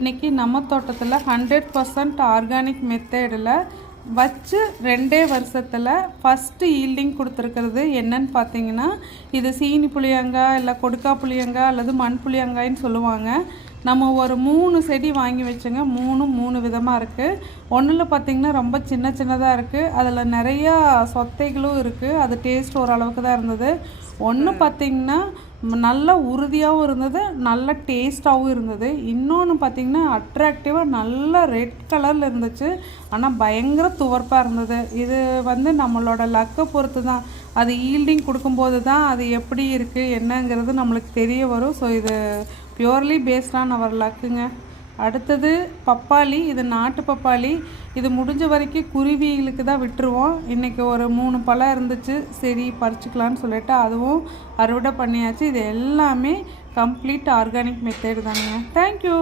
இன்றைக்கி நம்ம தோட்டத்தில் 100% ஆர்கானிக் மெத்தடில் வச்சு 2 வருஷத்தில் ஃபஸ்ட்டு ஈல்டிங் கொடுத்துருக்கிறது என்னன்னு பார்த்தீங்கன்னா, இது சீனி புளியங்காய் இல்லை கொடுக்கா புளியங்காய் அல்லது மண் புளியங்காய்ன்னு சொல்லுவாங்க. நம்ம ஒரு 3 செடி வாங்கி வச்சுங்க. 3 விதமாக இருக்குது. ஒன்றில் பார்த்திங்கன்னா ரொம்ப சின்னதாக இருக்குது. அதில் நிறையா சொத்தைகளும் இருக்குது. அது டேஸ்ட் ஓரளவுக்கு தான் இருந்தது. ஒன்று பார்த்திங்கன்னா நல்ல உறுதியாகவும் இருந்தது, நல்ல டேஸ்ட்டாகவும் இருந்தது. இன்னொன்று பார்த்திங்கன்னா அட்ராக்டிவாக நல்ல ரெட் கலரில் இருந்துச்சு. ஆனால் பயங்கர துவர்ப்பாக இருந்தது. இது நம்மளோட லக்கை பொறுத்து தான். அது ஈல்டிங் கொடுக்கும்போது தான் அது எப்படி இருக்குது என்னங்கிறது நம்மளுக்கு தெரிய வரும். ஸோ இது பியூர்லி பேஸ்ட் ஆன் அவர் லக்குங்க. அடுத்தது பப்பாளி. இது நாட்டு பப்பாளி. இது முடிஞ்ச வரைக்கும் குருவிகளுக்கு தான் விட்டுருவோம். இன்றைக்கி ஒரு 3 பழம் இருந்துச்சு, சரி பறிச்சுக்கலான்னு சொல்லிட்டு அதுவும் அறுவடை பண்ணியாச்சு. இது எல்லாமே கம்ப்ளீட் ஆர்கானிக் மெத்தேடு தானுங்க. தேங்க்யூ.